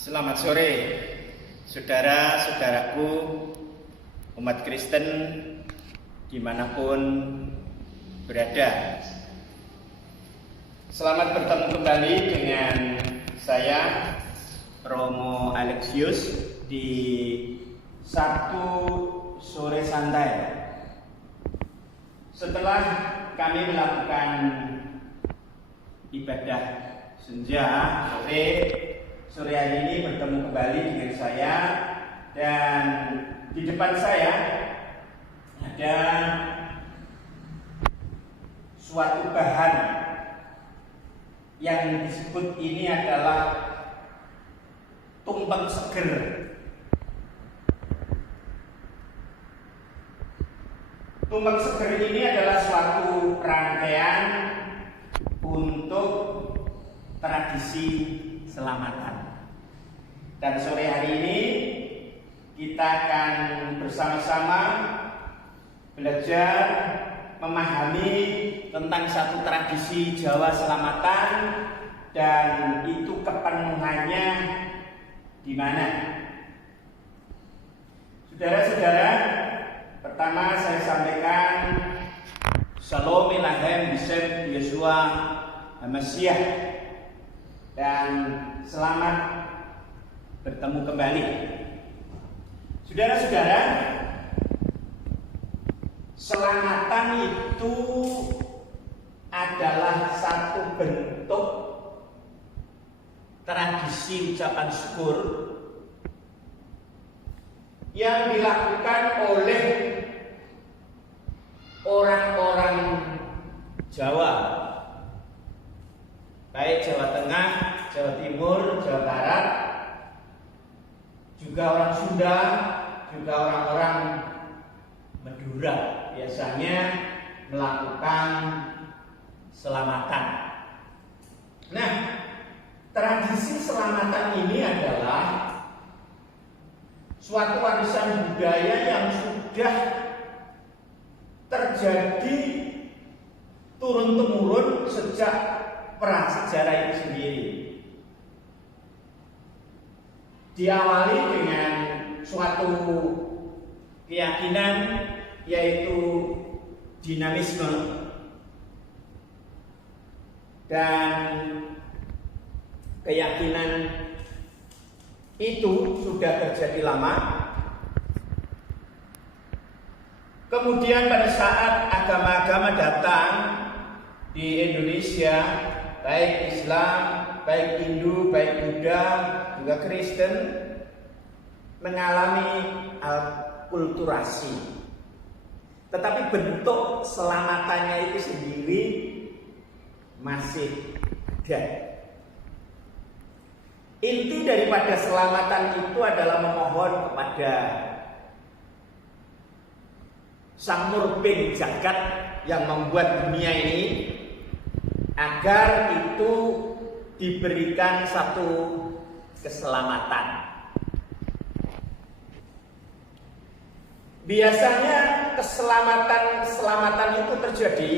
Selamat sore, saudara-saudaraku umat Kristen dimanapun berada. Selamat bertemu kembali dengan saya, Romo Alexius, di Sabtu sore santai. Setelah kami melakukan ibadah senja sore hari ini bertemu kembali dengan saya, dan di depan saya ada suatu bahan yang disebut ini adalah tumpeng seger. Tumpeng seger ini adalah suatu rangkaian untuk tradisi selamatan. Dan sore hari ini kita akan bersama-sama belajar memahami tentang satu tradisi Jawa selamatan, dan itu kepenuhannya di mana. Saudara-saudara, pertama saya sampaikan Shalom Ilahem Bisem Yeshua Hamasiah, dan selamat bertemu kembali. Saudara-saudara, selamatan itu adalah satu bentuk tradisi ucapan syukur yang dilakukan oleh orang-orang Jawa, baik Jawa Tengah, Jawa Timur, Jawa Barat, juga orang Sunda, juga orang-orang Madura biasanya melakukan selamatan. Nah, tradisi selamatan ini adalah suatu warisan budaya yang sudah terjadi turun-temurun sejak prasejarah itu sendiri. Diawali dengan suatu keyakinan, yaitu dinamisme, dan keyakinan itu sudah terjadi lama. Kemudian pada saat agama-agama datang di Indonesia, baik Islam, baik Hindu, baik Buddha, juga Kristen, mengalami akulturasi. Tetapi bentuk selamatannya itu sendiri masih ada. Inti daripada selamatan itu adalah memohon kepada Sang Murbeng Jagat yang membuat dunia ini, agar itu diberikan satu keselamatan. Biasanya keselamatan itu terjadi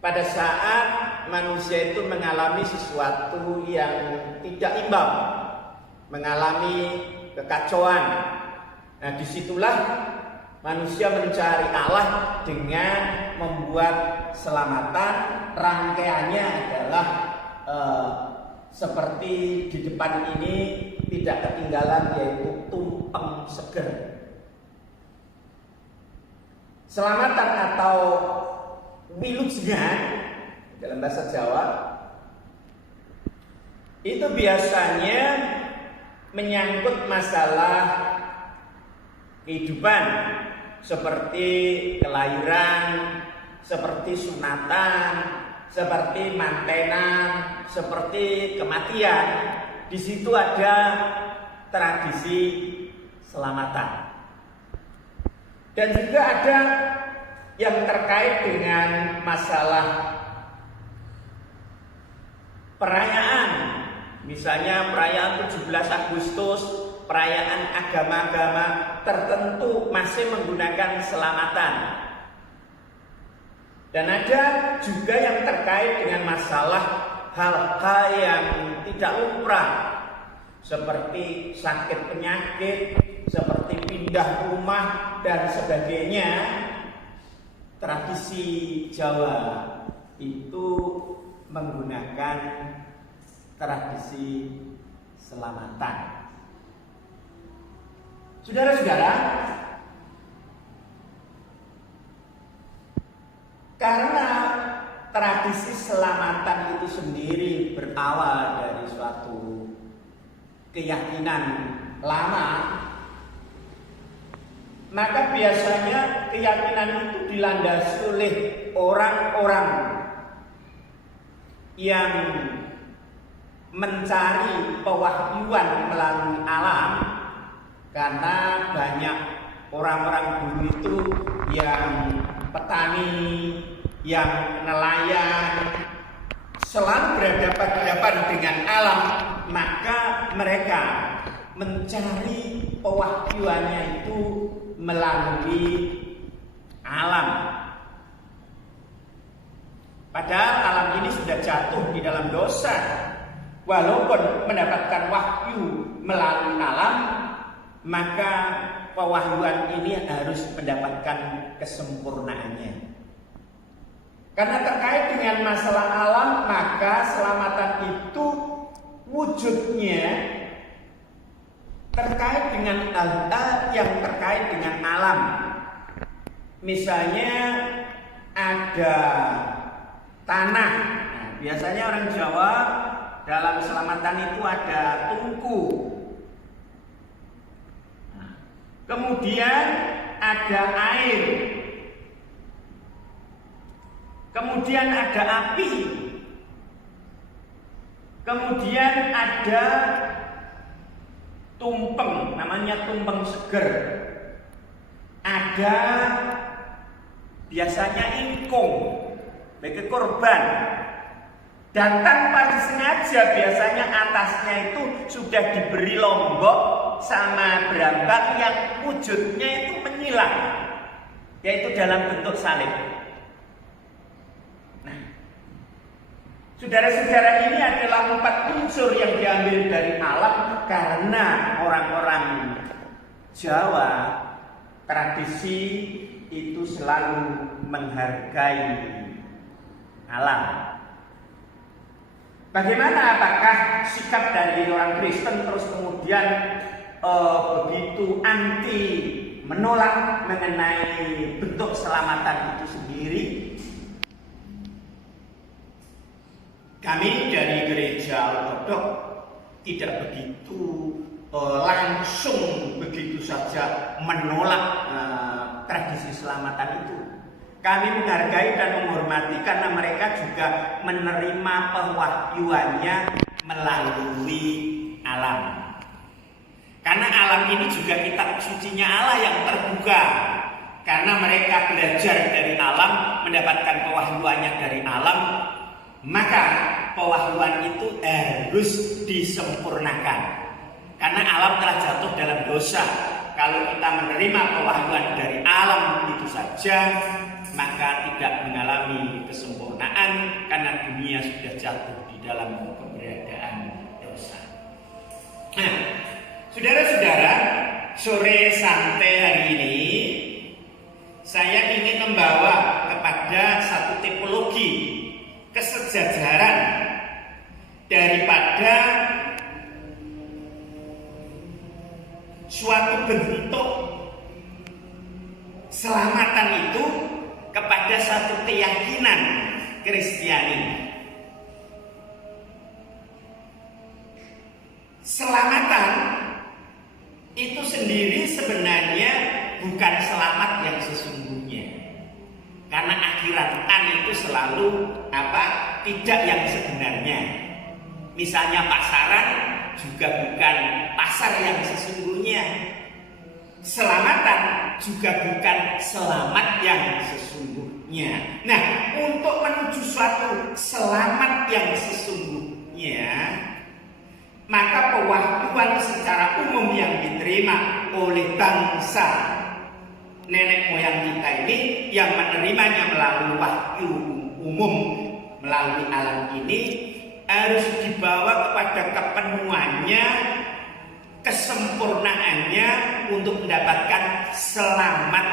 pada saat manusia itu mengalami sesuatu yang tidak imbang, mengalami kekacauan. Nah, disitulah manusia mencari Allah dengan membuat selamatan. Rangkaiannya adalah seperti di depan ini tidak ketinggalan, yaitu tumpeng seger. Selamatan atau wilujeng dalam bahasa Jawa itu biasanya menyangkut masalah kehidupan, seperti kelahiran, seperti sunatan, seperti mantenan, seperti kematian. Di situ ada tradisi selamatan. Dan juga ada yang terkait dengan masalah perayaan, misalnya perayaan 17 Agustus, perayaan agama-agama tertentu masih menggunakan selamatan. Dan ada juga yang terkait dengan masalah hal-hal yang tidak lumrah, seperti sakit penyakit, seperti pindah rumah dan sebagainya. Tradisi Jawa itu menggunakan tradisi selamatan. Saudara-saudara, karena tradisi selamatan itu sendiri berawal dari suatu keyakinan lama, maka biasanya keyakinan itu dilandasi oleh orang-orang yang mencari pewahyuan melalui alam, karena banyak orang-orang dulu itu yang petani, yang nelayan, selalu berhadapan dengan alam, maka mereka mencari pewahyuannya itu melalui alam. Padahal alam ini sudah jatuh di dalam dosa. Walaupun mendapatkan wahyu melalui alam, maka pewahyuan ini harus mendapatkan kesempurnaannya. Karena terkait dengan masalah alam, maka selamatan itu wujudnya terkait dengan hal-hal yang terkait dengan alam. Misalnya ada tanah. Nah, biasanya orang Jawa dalam selamatan itu ada tungku. Nah, kemudian ada air. Kemudian ada api. Kemudian ada tumpeng, namanya tumpeng seger. Ada biasanya ingkung bagi korban. Dan tanpa disengaja biasanya atasnya itu sudah diberi lombok sama berambang yang wujudnya itu menyilang, yaitu dalam bentuk salib. Nah, saudara-saudara, ini adalah 4 unsur yang diambil dari alam, karena orang-orang Jawa tradisi itu selalu menghargai alam. Bagaimana, apakah sikap dari orang Kristen terus kemudian begitu anti, menolak mengenai bentuk selamatan itu sendiri? Kami dari gereja ortodok tidak begitu langsung begitu saja menolak tradisi selamatan itu. Kami menghargai dan menghormati karena mereka juga menerima pewahyuannya melalui alam. Karena alam ini juga kitab sucinya Allah yang terbuka. Karena mereka belajar dari alam, mendapatkan pewahyuannya dari alam, maka pewahyuan itu harus disempurnakan. Karena alam telah jatuh dalam dosa. Kalau kita menerima pewahyuan dari alam itu saja, maka tidak mengalami kesempurnaan, karena dunia sudah jatuh di dalam keberadaan dosa. Nah, saudara-saudara, sore santai hari ini saya ingin membawa kepada satu tipologi kesejajaran daripada suatu bentuk selamatan itu kepada satu keyakinan Kristiani. Selamatan itu sendiri sebenarnya bukan selamat yang sesungguhnya, karena akhiratan itu selalu tidak yang sebenarnya. Misalnya pasaran juga bukan pasar yang sesungguhnya. Selamatan juga bukan selamat yang sesungguhnya. Nah, untuk menuju suatu selamat yang sesungguhnya, maka pewahyuan secara umum yang diterima oleh bangsa nenek moyang kita ini, yang menerimanya melalui wahyu umum melalui alam ini, harus dibawa kepada kepenuhannya kesempurnaannya untuk mendapatkan selamat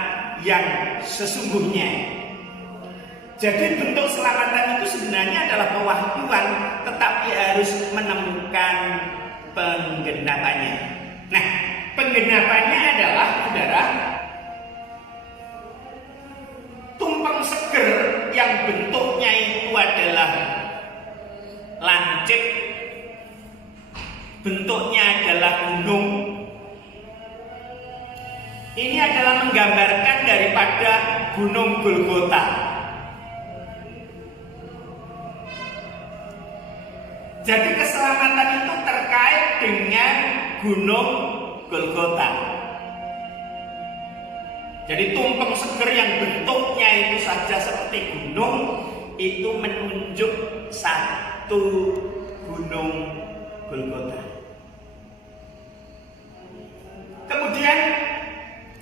yang sesungguhnya. Jadi bentuk selamatan itu sebenarnya adalah pewahyuan, tetapi harus menemukan penggenapannya. Nah, penggenapannya adalah, saudara, tumpeng seger yang bentuknya itu adalah lancip, bentuknya adalah gunung. Ini adalah menggambarkan daripada Gunung Golgota. Jadi keselamatan itu terkait dengan Gunung Golgota. Jadi tumpeng seger yang bentuknya itu saja seperti gunung, itu menunjuk satu Gunung Golgota. Kemudian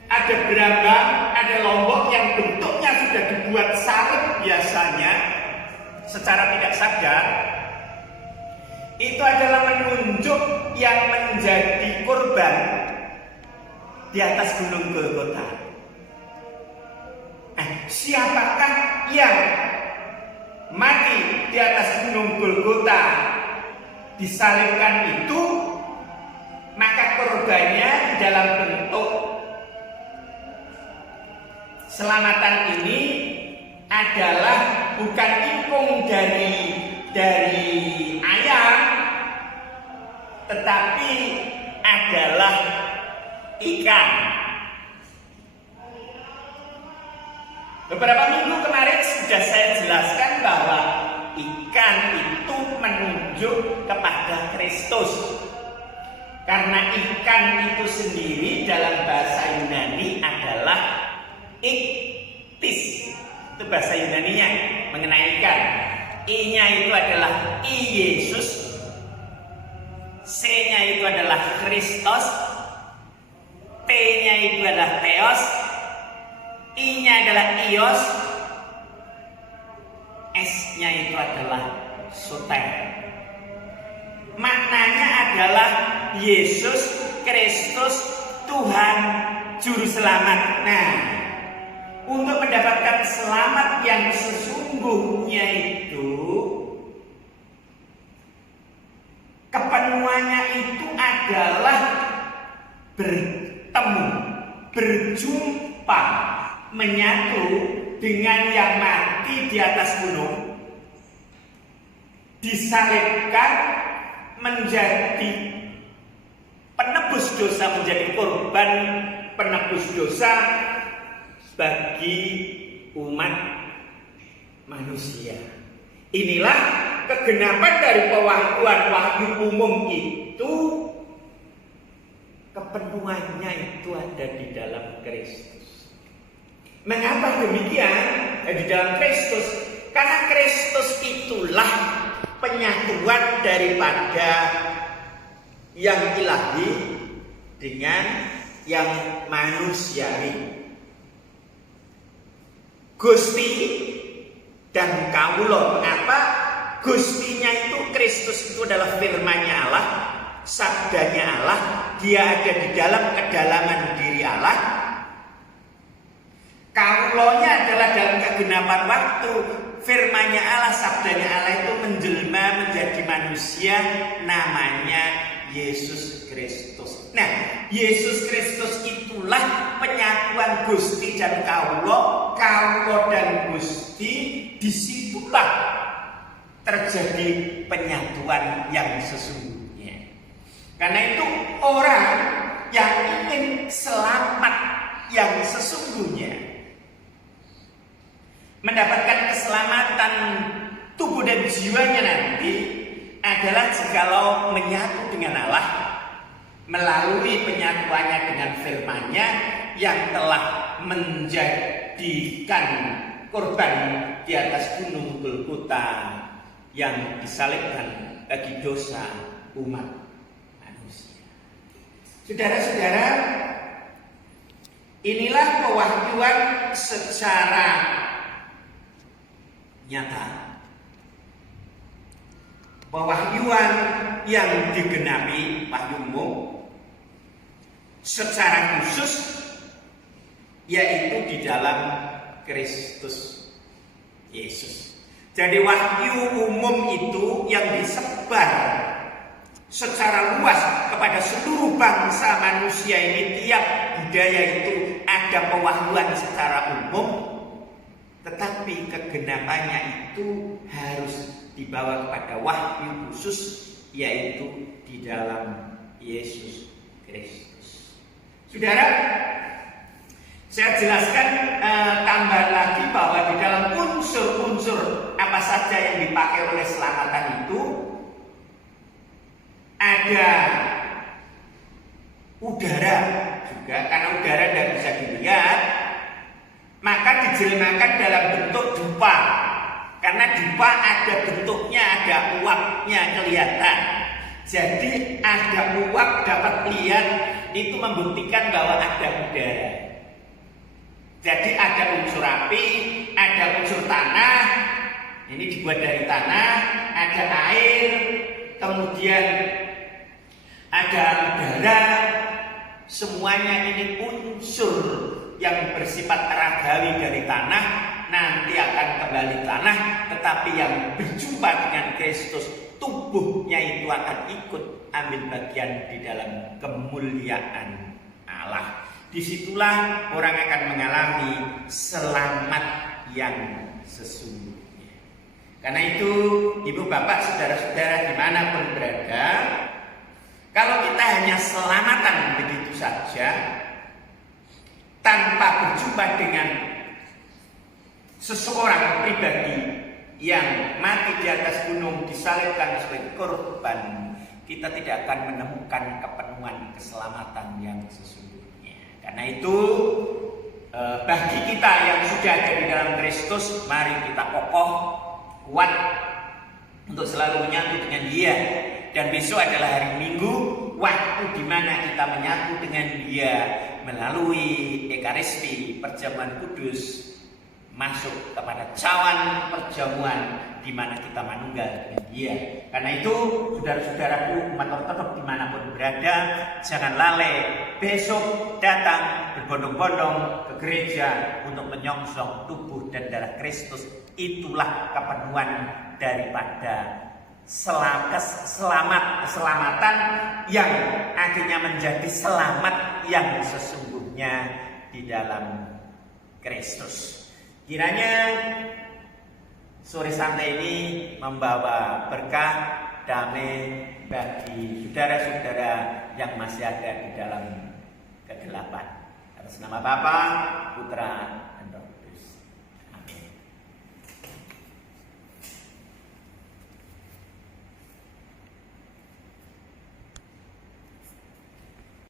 ada Brambang, ada Lombok yang bentuknya sudah dibuat salib biasanya secara tidak sadar. Itu adalah menunjuk yang menjadi korban di atas Gunung Golgota. Siapakah yang mati di atas Gunung Golgota disalibkan itu? Maka korbannya di dalam bentuk selamatan ini adalah bukan ipung dari ayam, tetapi adalah ikan. Beberapa minggu kemarin sudah saya jelaskan bahwa ikan itu menunjuk kepada Kristus. Karena ikan itu sendiri dalam bahasa Yunani adalah iktis. Itu bahasa Yunaninya mengenai ikan. I-nya itu adalah I Yesus, C-nya itu adalah Kristus, T-nya itu adalah Theos, I-nya adalah Ios, S-nya itu adalah Soter. Maknanya adalah Yesus Kristus, Tuhan Juru Selamat. Nah, untuk mendapatkan selamat yang sesungguhnya itu, kepenuhannya itu adalah bertemu, berjumpa, menyatu dengan yang mati di atas gunung, disalibkan menjadi penebus dosa, menjadi korban penebus dosa bagi umat manusia. Inilah kegenapan dari pewahyuan wahyu umum itu. Kepenuhannya itu ada di dalam Kristus. Mengapa demikian? Di dalam Kristus, karena Kristus itulah penyatuan daripada yang ilahi dengan yang manusiawi. Gusti dan kawula. Mengapa? Gustinya itu Kristus itu adalah firman-Nya Allah, sabdanya Allah, dia ada di dalam kedalaman diri Allah. Kawulanya adalah dalam kegenapan waktu, firman-Nya Allah, sabdanya Allah itu menjelma menjadi manusia, namanya Yesus Kristus. Nah, Yesus Kristus itulah penyatuan Gusti dan kawula, kawula dan Gusti. Disitulah terjadi penyatuan yang sesungguhnya. Karena itu orang yang ingin selamat yang sesungguhnya, mendapatkan keselamatan tubuh dan jiwanya nanti, adalah jikalau menyatu dengan Allah melalui penyatuannya dengan firman-Nya yang telah menjadikan korban di atas Gunung Golgota yang disalibkan bagi dosa umat manusia. Saudara-saudara, inilah pewahyuan secara nyata. Pewahyuan yang digenapi, wahyu umum, secara khusus, yaitu di dalam Kristus Yesus. Jadi wahyu umum itu yang disebar secara luas kepada seluruh bangsa manusia ini, tiap budaya itu ada pewahyuan secara umum, tetapi kegenapannya itu harus dibawa kepada wahyu khusus, yaitu di dalam Yesus Kristus. Saudara, saya jelaskan tambah lagi bahwa di dalam unsur-unsur apa saja yang dipakai oleh selamatan itu ada udara juga, karena udara tidak bisa dilihat, maka dijelmakan dalam bentuk dupa. Karena dupa ada bentuknya, ada uapnya kelihatan. Jadi ada uap dapat lihat, itu membuktikan bahwa ada udara. Jadi ada unsur api, ada unsur tanah, ini dibuat dari tanah, ada air, kemudian ada udara. Semuanya ini unsur yang bersifat ragawi dari tanah, nanti akan kembali tanah, tetapi yang berjumpa dengan Kristus, tubuhnya itu akan ikut ambil bagian di dalam kemuliaan Allah. Disitulah orang akan mengalami selamat yang sesungguhnya. Karena itu, ibu bapak, saudara-saudara dimanapun berada, kalau kita hanya selamatan begitu saja, tanpa berjumpa dengan seseorang pribadi yang mati di atas gunung disalibkan sebagai korban, kita tidak akan menemukan kepenuhan keselamatan yang sesungguhnya. Karena itu bagi kita yang sudah ada di dalam Kristus, mari kita kokoh, kuat untuk selalu menyatu dengan Dia. Dan besok adalah hari Minggu, waktu di mana kita menyatu dengan Dia melalui Ekaristi, perjamuan kudus, masuk kepada cawan perjamuan di mana kita manunggal dengan Dia. Karena itu, saudara-saudaraku umat Ortodok dimanapun berada, jangan lalai besok datang berbondong-bondong ke gereja untuk menyongsong tubuh dan darah Kristus. Itulah kepenuhan daripada keselamatan yang akhirnya menjadi selamat yang sesungguhnya di dalam Kristus. Kiranya sore santai ini membawa berkah, damai bagi saudara-saudara yang masih ada di dalam kegelapan. Atas nama Bapa, Putra,